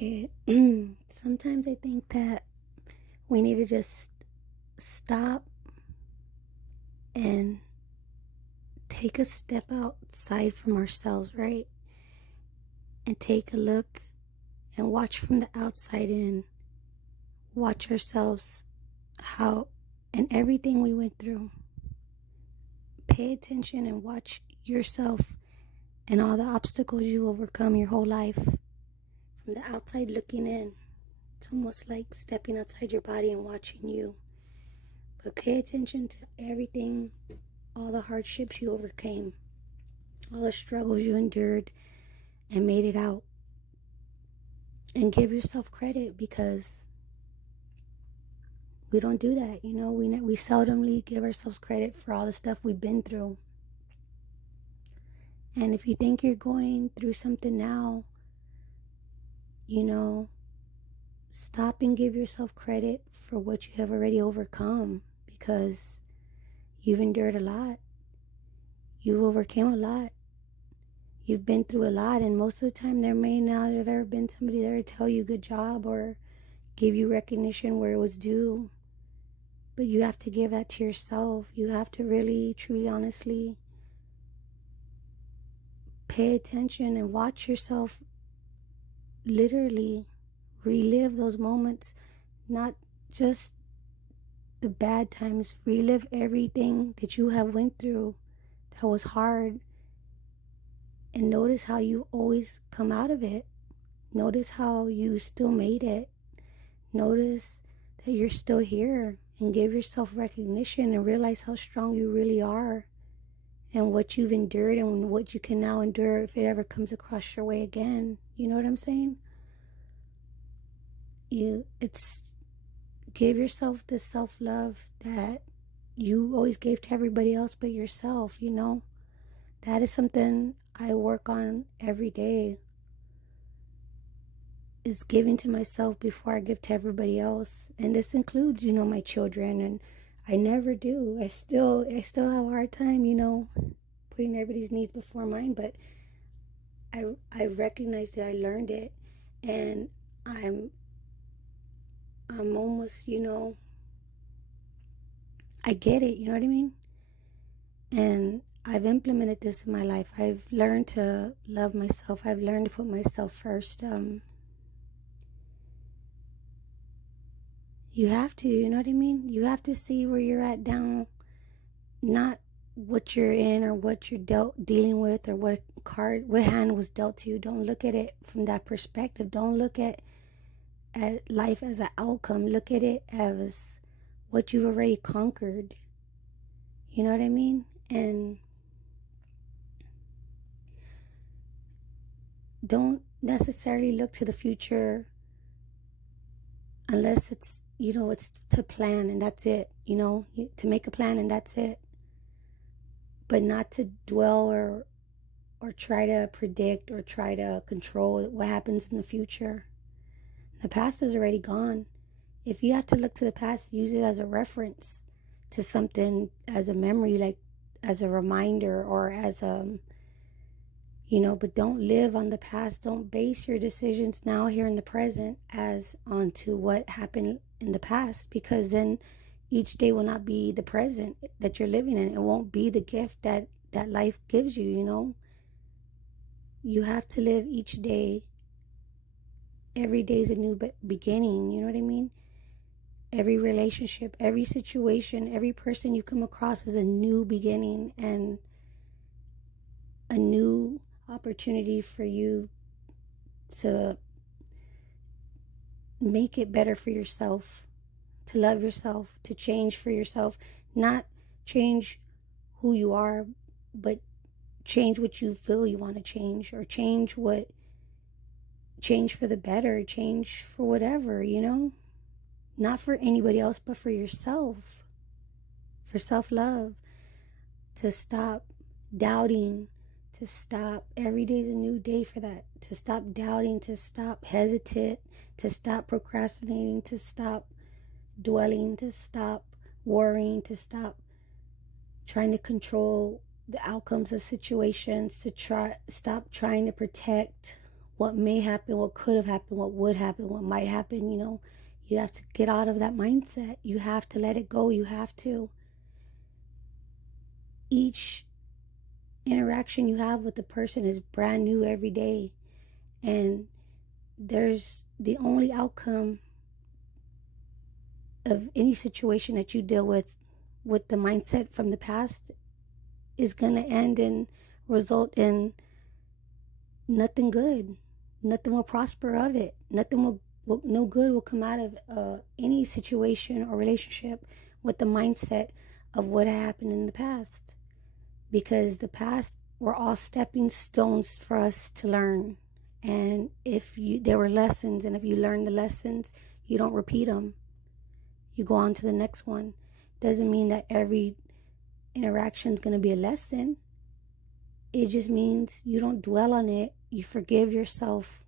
Okay. Sometimes I think that we need to just stop and take a step outside from ourselves, right? And take a look and watch from the outside in. Watch ourselves, how, and everything we went through. Pay attention and watch yourself and all the obstacles you overcome your whole life. From the outside looking in, it's almost like stepping outside your body and watching you. But pay attention to everything, all the hardships you overcame, all the struggles you endured and made it out. And give yourself credit, because we don't do that. We seldomly give ourselves credit for all the stuff we've been through. And if you think you're going through something now, stop and give yourself credit for what you have already overcome, because you've endured a lot. You've overcame a lot. You've been through a lot, and most of the time there may not have ever been somebody there to tell you good job or give you recognition where it was due. But you have to give that to yourself. You have to really, truly, honestly pay attention and watch yourself literally relive those moments, not just the bad times. Relive everything that you have went through that was hard, and notice how you always come out of it. Notice how you still made it. Notice that you're still here, and give yourself recognition and realize how strong you really are and what you've endured and what you can now endure if it ever comes across your way again. You know what I'm saying? Give yourself this self-love that you always gave to everybody else but yourself. That is something I work on every day, is giving to myself before I give to everybody else. And this includes, my children. And I never do. I still have a hard time, putting everybody's needs before mine. But I recognized it. I learned it. And I'm almost, I get it. You know what I mean? And I've implemented this in my life. I've learned to love myself. I've learned to put myself first. You have to, you know what I mean? You have to see where you're at down, not what you're in or what you're dealing with, or what hand was dealt to you. Don't look at it from that perspective. Don't look at life as an outcome. Look at it as what you've already conquered. You know what I mean? And don't necessarily look to the future unless it's, it's to plan and that's it, to make a plan and that's it. But not to dwell or try to predict or try to control what happens in the future. The past is already gone. If you have to look to the past, use it as a reference to something, as a memory, like as a reminder, or as but don't live on the past. Don't base your decisions now here in the present as onto what happened in the past, because then each day will not be the present that you're living in. It won't be the gift that life gives you. You have to live each day. Every day is a new beginning. You know what I mean? Every relationship, every situation, every person you come across is a new beginning and a new opportunity for you to make it better for yourself, to love yourself, to change for yourself. Not change who you are, but change what you feel you want to change, or change for the better, change for whatever, not for anybody else, but for yourself, for self-love, to stop doubting, to stop, every day's a new day for that, to stop doubting, to stop hesitant, to stop procrastinating, to stop dwelling, to stop worrying, to stop trying to control the outcomes of situations, to stop trying to protect what may happen, what could have happened, what would happen, what might happen. You have to get out of that mindset. You have to let it go. You have to. Each interaction you have with the person is brand new every day. And there's the only outcome of any situation that you deal with the mindset from the past is going to end and result in nothing good. Nothing will prosper of it. No good will come out of any situation or relationship with the mindset of what happened in the past. Because the past were all stepping stones for us to learn. And there were lessons, and if you learn the lessons, you don't repeat them. You go on to the next one. Doesn't mean that every interaction is going to be a lesson. It just means you don't dwell on it. You forgive yourself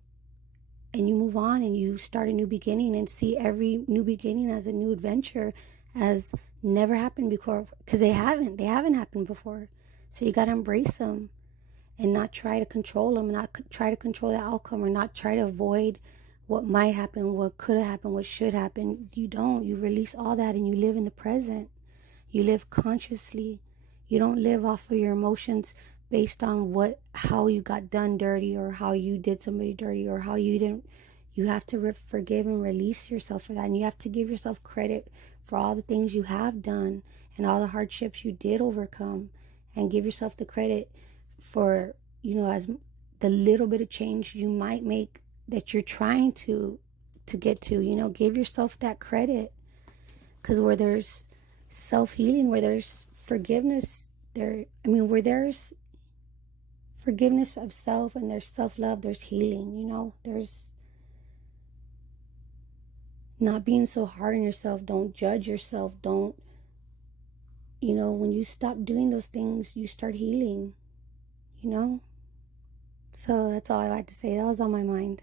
and you move on and you start a new beginning and see every new beginning as a new adventure, as never happened before, because they haven't happened before. So you got to embrace them and not try to control them, not try to control the outcome, or not try to avoid what might happen, what could have happened, what should happen. You don't. You release all that and you live in the present. You live consciously. You don't live off of your emotions based on how you got done dirty, or how you did somebody dirty, or how you didn't. You have to forgive and release yourself for that. And you have to give yourself credit for all the things you have done and all the hardships you did overcome. And give yourself the credit for, as the little bit of change you might make that you're trying to get to. Give yourself that credit. Because where there's self-healing, where there's forgiveness, where there's forgiveness of self and there's self-love, there's healing. There's not being so hard on yourself. Don't judge yourself. Don't, when you stop doing those things, you start healing. So that's all I had to say. That was on my mind.